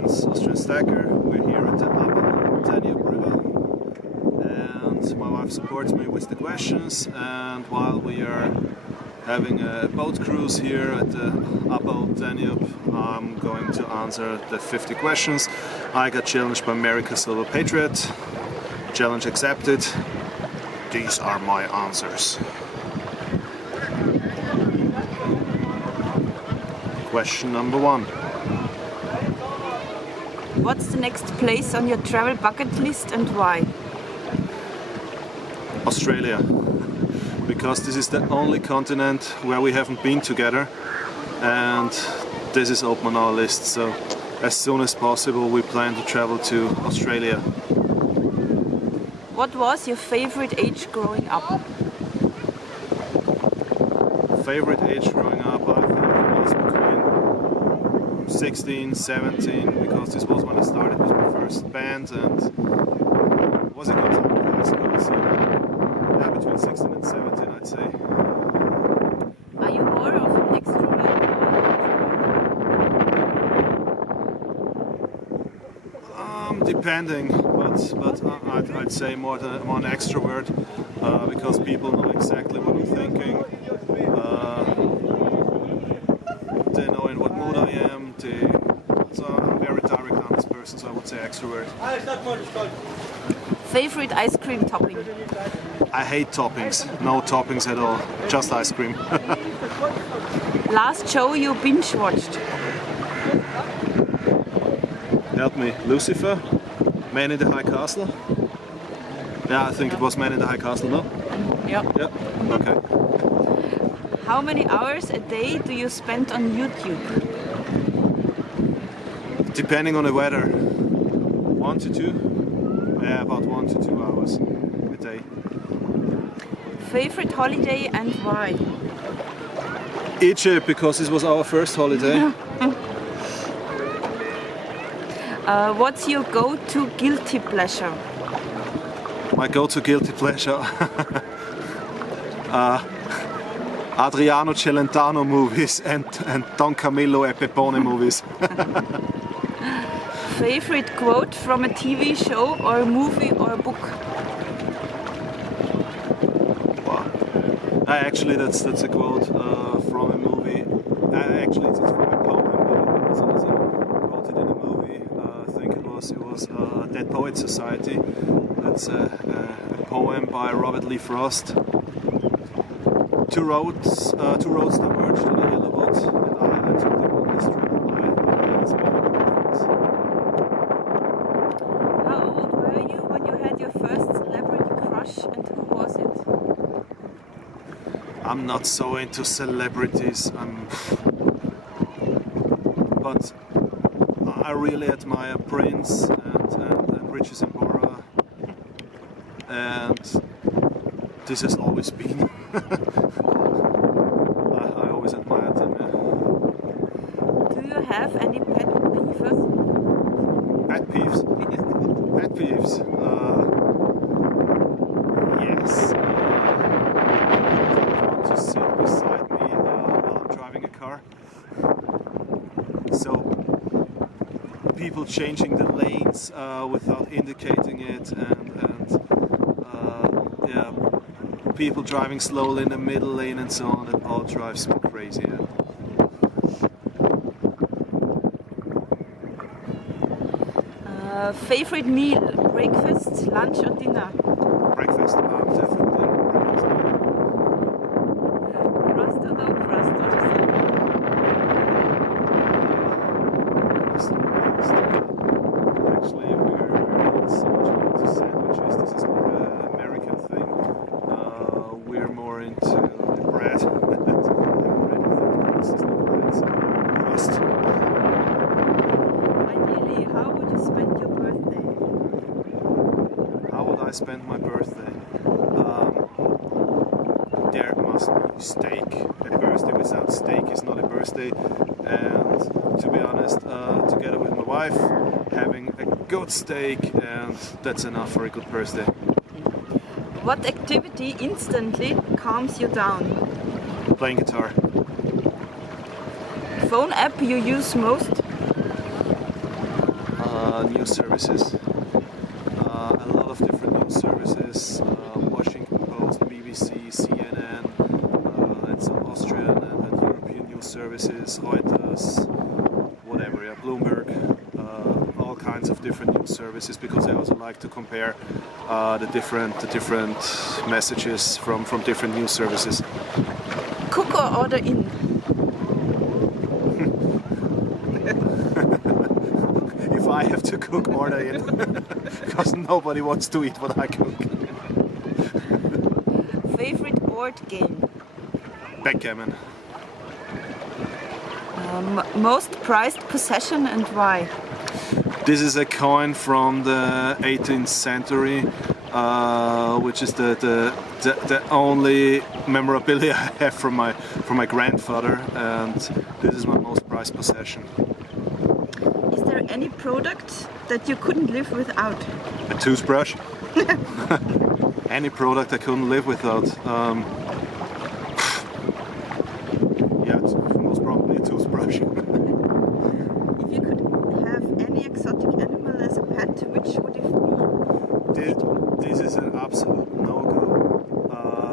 friends, Austrian Stacker. We're here at the Upper Old Danube river, and my wife supports me with the questions. And while we are having a boat cruise here at the Upper Old Danube, I'm going to answer the 50 questions. I got challenged by Merica Silver Patriot. Challenge accepted. These are my answers. Question number 1. What's the next place on your travel bucket list and why? Australia. Because this is the only continent where we haven't been together, and this is open on our list. So as soon as possible we plan to travel to Australia. What was your favorite age growing up? Favorite age growing up, I think it was between 16, 17, because this was when I started with my first band, and it was a good time in high school, so yeah, between 16 and 17 I'd say. Are you more of an extrovert or an introvert? Depending, but I'd say more an extrovert, because people know exactly what I'm thinking. They know in what mood I am. So I'm a very direct, honest person, so I would say extrovert. Favorite ice cream topping? I hate toppings. No toppings at all. Just ice cream. Last show you binge watched? Help me. Lucifer? Man in the High Castle? Yeah, I think it was Man in the High Castle, no? Yeah. Yeah? Okay. How many hours a day do you spend on YouTube? Depending on the weather. 1 to 2? Yeah, about 1 to 2 hours a day. Favorite holiday and why? Egypt, because this was our first holiday. What's your go-to guilty pleasure? My go-to guilty pleasure? Adriano Celentano movies and Don Camillo and Peppone movies. Favorite quote from a TV show or a movie or a book? Wow. Actually, that's a quote from a movie. Actually, it's from a poem, but it was also quoted in a movie. I think it was Dead Poets Society. That's a poem by Robert Lee Frost. Two roads diverged in a yellow wood, and I took the one less traveled by. How old were you when you had your first celebrity crush, and who was it? I'm not so into celebrities, but I really admire Prince and Richie Sambora, and this has always been. I always admired them. Yeah. Do you have any pet peeves? Pet peeves? Pet peeves? Yes. I want to sit beside me while I'm driving a car. So people changing the lanes without indicating it, and yeah, people driving slowly in the middle lane and so on. It all drives me crazy. Yeah. Favorite meal? Breakfast, lunch or dinner? Breakfast, definitely. Crust or no crust? What is it? Actually, we're not so much into sandwiches. This is more an American thing. We're more into bread. Crust is not bread, so crust. Ideally, how would you spend your birthday? How would I spend my birthday? There must be steak. A birthday without steak is not a birthday. And to be honest, together with my wife, having a good steak, and that's enough for a good birthday. What activity instantly calms you down? Playing guitar. Phone app you use most? news services. A lot of different news services, Washington Post, BBC, CNN, and some Austrian and European news services, Reuters, whatever, yeah, Bloomberg, all kinds of different news services, because I also like to compare the different messages from different news services. Cook or order in? If I have to cook, order in, because nobody wants to eat what I cook. Favorite board game? Backgammon. Most prized possession and why? This is a coin from the 18th century, which is the only memorabilia I have from my grandfather, and this is my most prized possession. Is there any product that you couldn't live without? A toothbrush. Any product I couldn't live without. Yeah, it's most probably a toothbrush. If you could have any exotic animal as a pet, which would it be? This is an absolute no-go.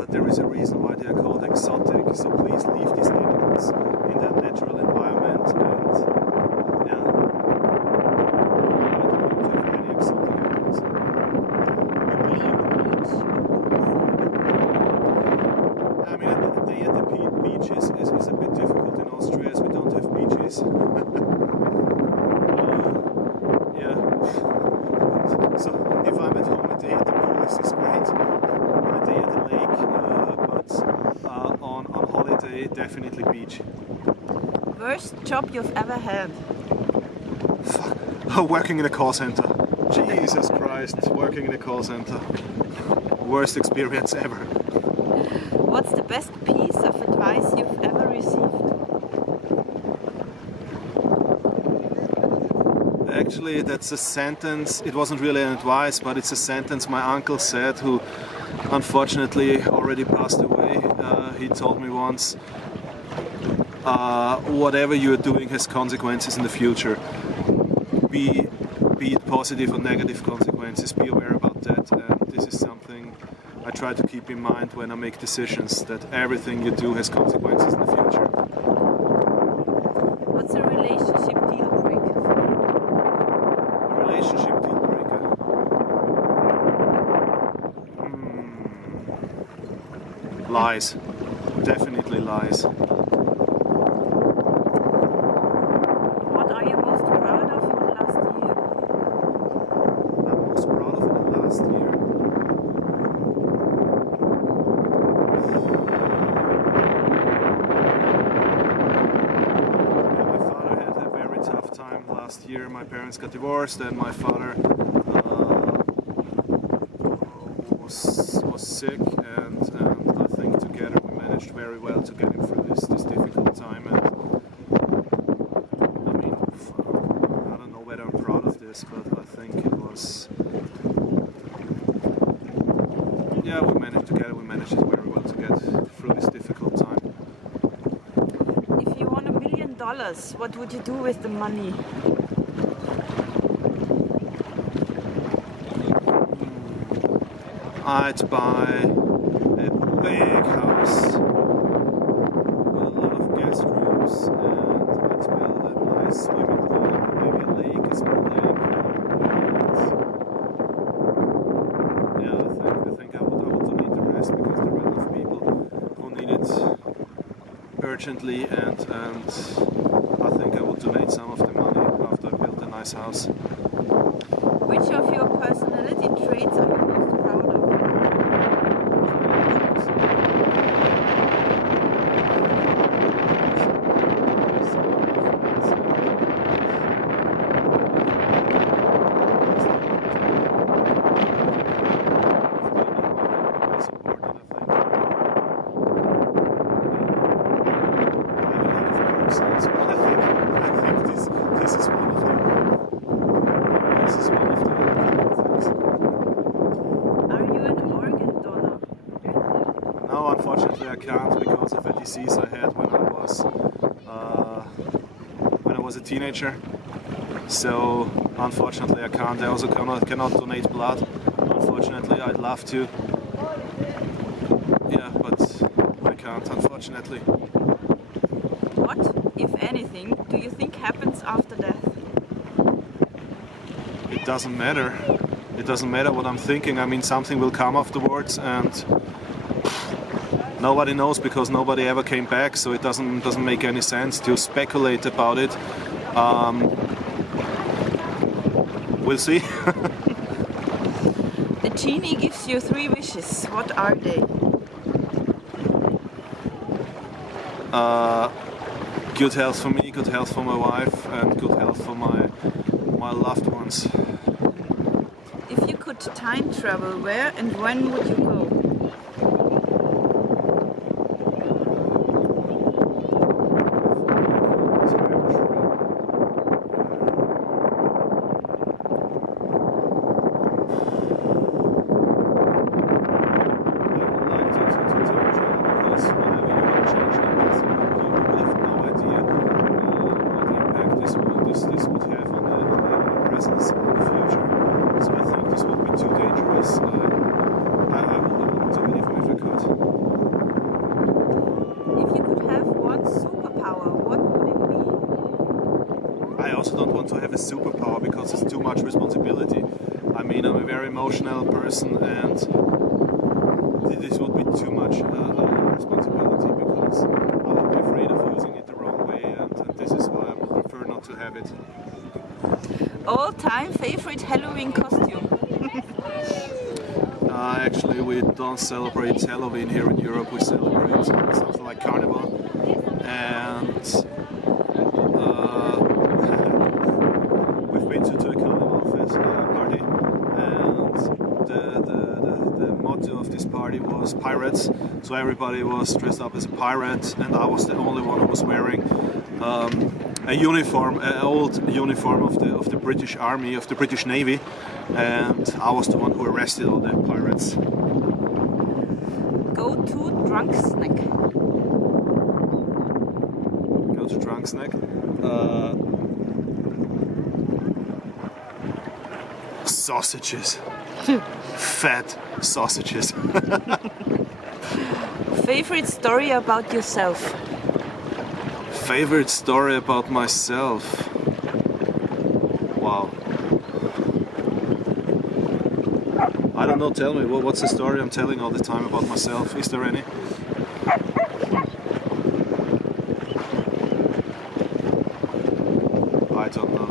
There is a reason why they are called exotic, so please leave these animals in their natural environment, and yeah, I don't want to have any exotic animals. I mean, a day at the beach is a bit difficult in Austria, as we don't have beaches. Yeah. So if I'm at home, a day at the pool is great, or a day at the lake, but on holiday, definitely beach. Worst job you've ever had? Working in a call center. Jesus Christ, working in a call center. Worst experience ever. What's the best piece of advice you've ever received? Actually, that's a sentence. It wasn't really an advice, but it's a sentence my uncle said, who unfortunately already passed away. He told me once, whatever you're doing has consequences in the future. Be it positive or negative consequences, be aware about that. And this is something I try to keep in mind when I make decisions, that everything you do has consequences in the future. What's a relationship deal breaker for you? A relationship deal breaker. Lies. Definitely lies. What are you most proud of in the last year? I'm most proud of in the last year. Yeah, my father had a very tough time last year. My parents got divorced, and my father was sick, and I think together we managed very well to get him through this difficult time. And I mean, I don't know whether I'm proud of this, but I think it was. Yeah, we managed together. We managed it very well to get through this difficult time. If you won $1 million, what would you do with the money? I'd buy a big house with a lot of guest rooms, and I'd build a nice swimming pool, maybe a lake, a small lake. And yeah, I think I would donate the rest, because there are a lot of people who need it urgently, and I think I would donate some of the money after I built a nice house. Which of your personality traits are you most proud of? Unfortunately, I can't, because of a disease I had when I was a teenager. So Unfortunately, I can't. I also cannot donate blood. Unfortunately, I'd love to. Yeah, but I can't, unfortunately. What, if anything, do you think happens after death? It doesn't matter. It doesn't matter what I'm thinking. I mean, something will come afterwards, and nobody knows because nobody ever came back. So it doesn't make any sense to speculate about it. We'll see. The genie gives you 3 wishes. What are they? Good health for me, good health for my wife, and good health for my loved ones. If you could time travel, where and when would you go? Superpower because it's too much responsibility. I mean, I'm a very emotional person, and this would be too much responsibility because I would be afraid of using it the wrong way, and this is why I would prefer not to have it. All-time favorite Halloween costume? Actually, we don't celebrate Halloween here in Europe. We celebrate something like Carnival, and to a carnival party, and the motto of this party was pirates. So everybody was dressed up as a pirate, and I was the only one who was wearing a uniform, an old uniform of the British Army, of the British Navy, and I was the one who arrested all the pirates. Go to drunk snack. Go to drunk snack. Sausages. Fat sausages. Favorite story about yourself? Favorite story about myself? Wow. I don't know, tell me, what's the story I'm telling all the time about myself? Is there any? I don't know.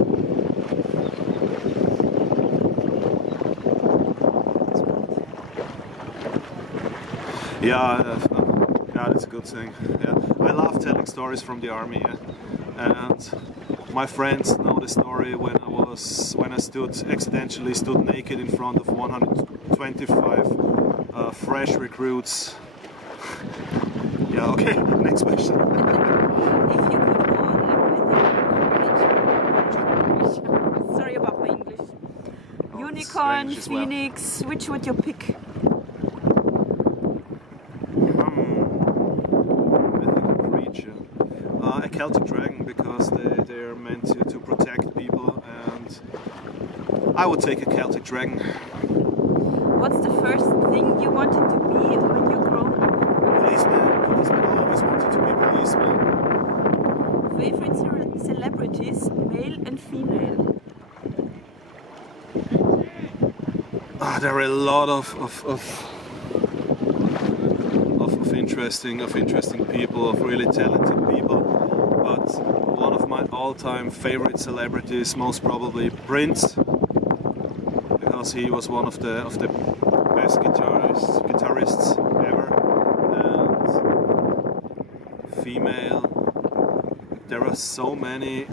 Yeah, that's a good thing. Yeah, I love telling stories from the army, yeah. And my friends know the story when I accidentally stood naked in front of 125 fresh recruits. Yeah, okay. Next question. Sorry about my English. Unicorn, Phoenix, which would you pick? A Celtic dragon, because they are meant to protect people, and I would take a Celtic dragon. What's the first thing you wanted to be when you grown up? Policeman. Policeman. I always wanted to be policeman. Favorite celebrities, male and female? There are a lot of interesting people, of really talented people. But one of my all-time favorite celebrities, most probably Prince, because he was one of the best guitarists ever. And female, there are so many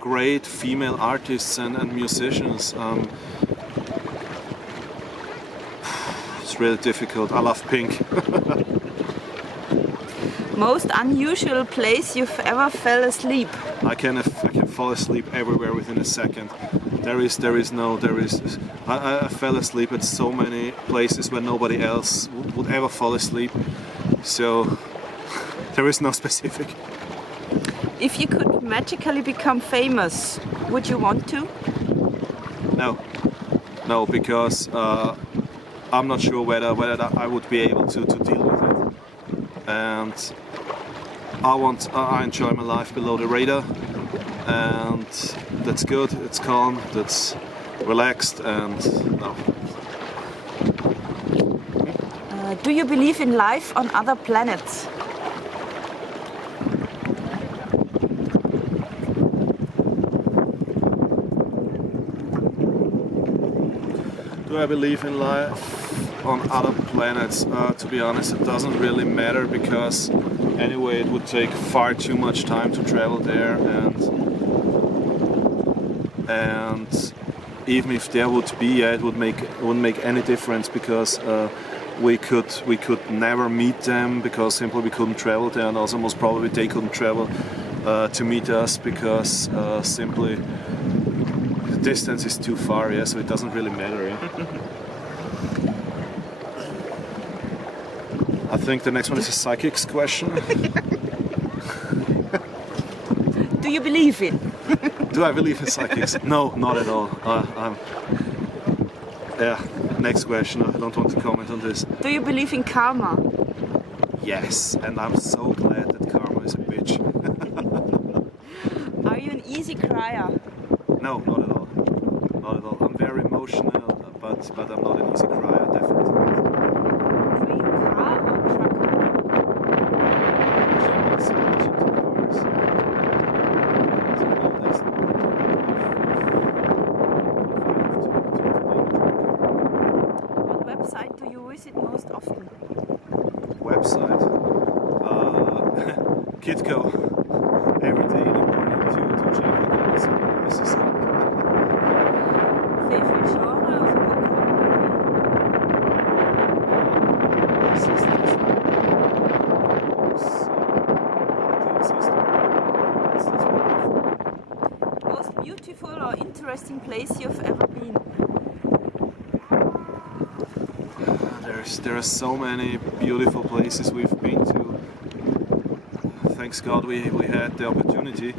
great female artists and musicians. It's really difficult. I love Pink. Most unusual place you've ever fell asleep? I can fall asleep everywhere within a second. I fell asleep at so many places where nobody else would ever fall asleep. So there is no specific. If you could magically become famous, would you want to? No, because I'm not sure whether I would be able to deal with it. And I enjoy my life below the radar, and that's good. It's calm. That's relaxed, and no. Do you believe in life on other planets? Do I believe in life on other planets? To be honest, it doesn't really matter, because anyway it would take far too much time to travel there, and even if there would be, it wouldn't make any difference, because we could never meet them, because simply we couldn't travel there, and also most probably they couldn't travel to meet us, because simply the distance is too far. Yeah, so it doesn't really matter. Yeah? I think the next one is a psychics question. Do you believe in? Do I believe in psychics? No, not at all. Yeah, next question. I don't want to comment on this. Do you believe in karma? Yes, and I'm so glad that karma is a bitch. Are you an easy crier? No, not at all. Not at all. I'm very emotional, but I'm not an easy crier, definitely. Do you car or truck? I'm not so much into cars. What website do you visit most often? Website. Kitco. Every day in the morning to check the consumer prices. Favorite genre of book or most beautiful or interesting place you've ever been? There are so many beautiful places we've been to. Thanks God we had the opportunity.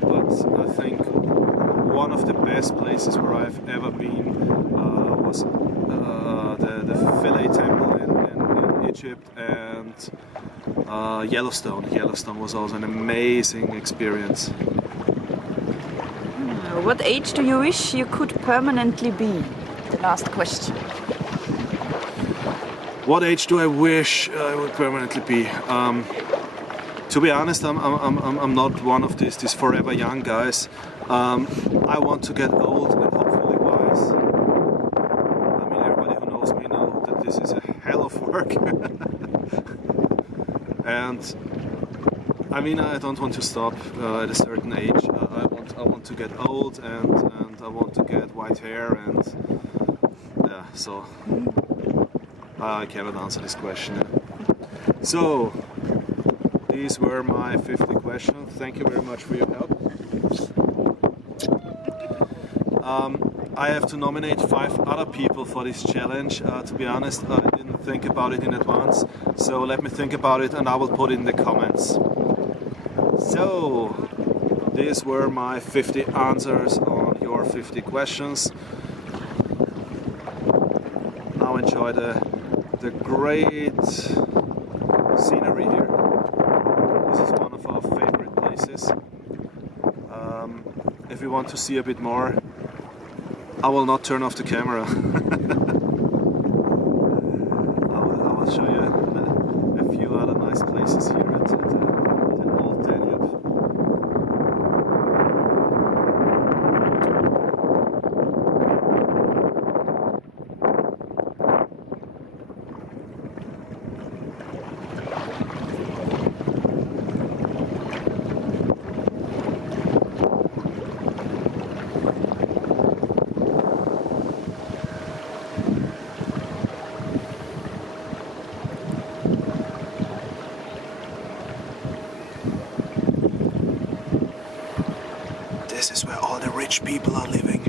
But I think one of the best places where I've ever been was the Philae Temple in Egypt, and Yellowstone. Yellowstone was also an amazing experience. What age do you wish you could permanently be? The last question. What age do I wish I would permanently be? To be honest, I'm not one of these forever young guys. I want to get old and hopefully wise. I mean, everybody who knows me knows that this is a hell of work. And I mean, I don't want to stop at a certain age. I want to get old, and I want to get white hair, and yeah, so I cannot answer this question. So these were my 50 questions. Thank you very much for your help. I have to nominate 5 other people for this challenge. To be honest, I didn't think about it in advance, so let me think about it and I will put it in the comments. So these were my 50 answers on your 50 questions. Now enjoy the great scenery here. This is one of our favorite places. If you want to see a bit more, I will not turn off the camera. I will show you a few other nice places here at the Old Danube. This is where all the rich people are living.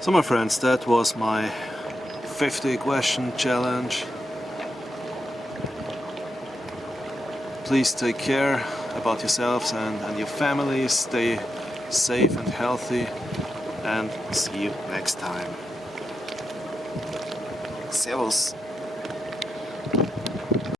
So my friends, that was my 50 question challenge. Please take care about yourselves and your families, stay safe and healthy, and see you next time. Servus!